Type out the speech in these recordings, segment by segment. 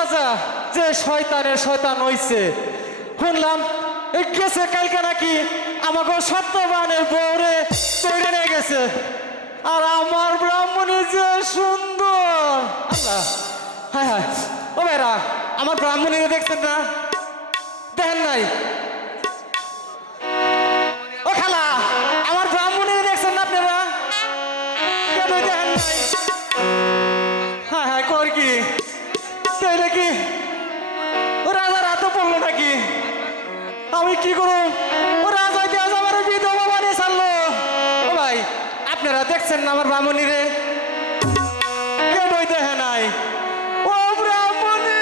রাজা যে শয়তানের শয়তান হইছে শুনলাম গেছে কালকে নাকি আমাকে সত্যবানের বউরে তৈরি নিয়ে গেছে আর আমার ব্রাহ্মণী যে সুন্দর আল্লাহ হ্যাঁ হ্যাঁ ও ভাইরা আমার ব্রাহ্মণীকে দেখছেন না দেখেন নাই ও খালা আমার ব্রাহ্মণীকে দেখছেন না আপনারা কেন দেখেন নাই হ্যাঁ হ্যাঁ কর কি তাইলে কি ও রাজার হাতে পড়লো নাকি আমি কি করব ও রাজা কি আজ আমার বিধবা বানিয়ে ছাড়লো ও ভাই আপনারা দেখছেন না আমার ব্রাহ্মণী রে কেনই দেখে নাই ও ব্রাহ্মণী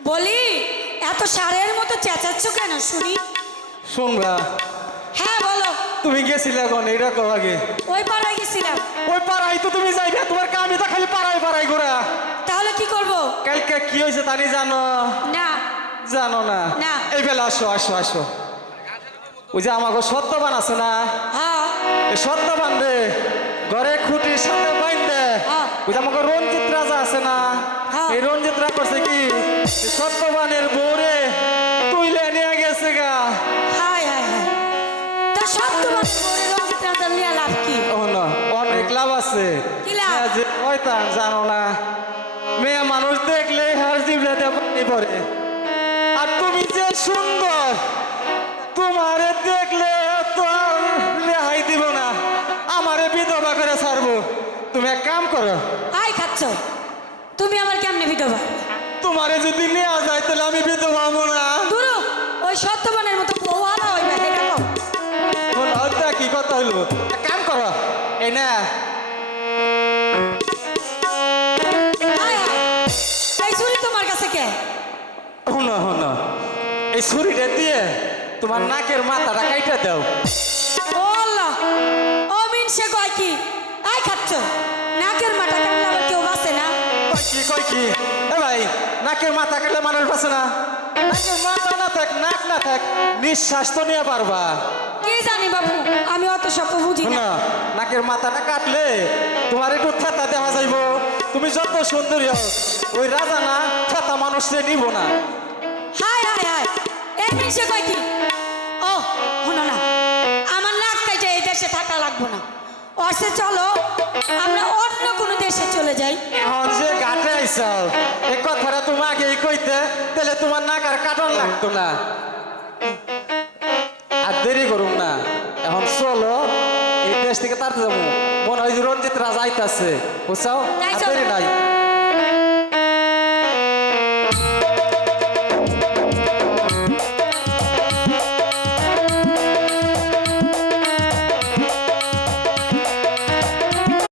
বলি এত সারের মতো চেঁচাচ্ছ কেন শুনি শুনবা হ্যাঁ বলো তুমি গেছিলে এখন এইটা কো আগে ওই পাড়ায় গেছিলাম ওই পাড়াই তো তুমি যাইবে তোমার কামই তো খালি পাড়ায় পাড়ায় ঘোরা তাহলে কি করব কালকে কি হয়েছে তানি জানো না জানো না না। এই বেলা আসো আসো আসো ওই যে আমাকে সত্যবান আছে না হ্যাঁ এই সত্যবান রে ঘরে খুঁটির সাথে বাইন্দে হ্যাঁ। ওই যে আমাকে রঞ্জিত রাজা আছে না হ্যাঁ। এই রঞ্জিত রাজা করছে কি এই সত্যবানের বউরে তুইলে নিয়ে গেছে গা হায় হায় হায় তা সব তোমার পরে রঞ্জিত রাজার নিয়ে লাভ কি ও না অনেক লাভ আছে কি লাভ? হ্যাঁ, যে শয়তান জানো না মেয়ে মানুষ দেখলে হার জিবলাতে পানি পড়ে আর তুমি যে সুন্দর তোমারে দেখলে তো আর রেহাই দিব না আমারে বিধবা করে ছাড়বো তুমি এক কাম করো আই খাচ্ছ তুমি আমার কেমনে বিধবা তোমারে যদি নেওয়া যায় তাহলে আমি বিধবা হবো না দূর ওই সত্যবানের মতো বউ আনা ওই ব্যাগে দেখো হত্যা কি কথা হইলো এক কাম করো এই না হায় হায় এই চুরি তোমার কাছে কে শোনো শোনো এই ছুরিটা দিয়ে তোমার নাকের মাথাটা কাইটা দাও ও আল্লাহ ও মিনসে কয় কি আই খাচ্ছ নাকের মাথা কাটলে আবার কেউ বাঁচে না কই কি এ ভাই নাকের মাথা কাটলে মানুষ বাঁচে না নাকের মাথা না থাক নাক না থাক নিঃশ্বাস তো নিয়ে পারবা কি জানি বাবু আমি অত সব বুঝি না শোনো নাকের মাথাটা কাটলে তোমার একটু থেতা দেওয়া যাইব তুমি যত সুন্দরী হও ওই রাজা না থেতা মানুষে নিব না হায় হায় হায় এই মিনসে কয় কি ও শোনো না আমার নাক কাইটে এই দেশে থাকা লাগবো না অসে চলো আমরা অন্য কোনো দেশে চলে যাই এখন যে ঘাটে আইসাও এই কথাটা তোমাকে কইতে তাহলে তোমার নাক আর কাটন লাগতো না আর দেরি করুম না এখন চলো এই দেশ থেকে তাড়াতাড়ি যাবো মনে হয় যে রঞ্জিত রাজা আইতাছে বুঝছাও আর তাই চলো। দেরি নাই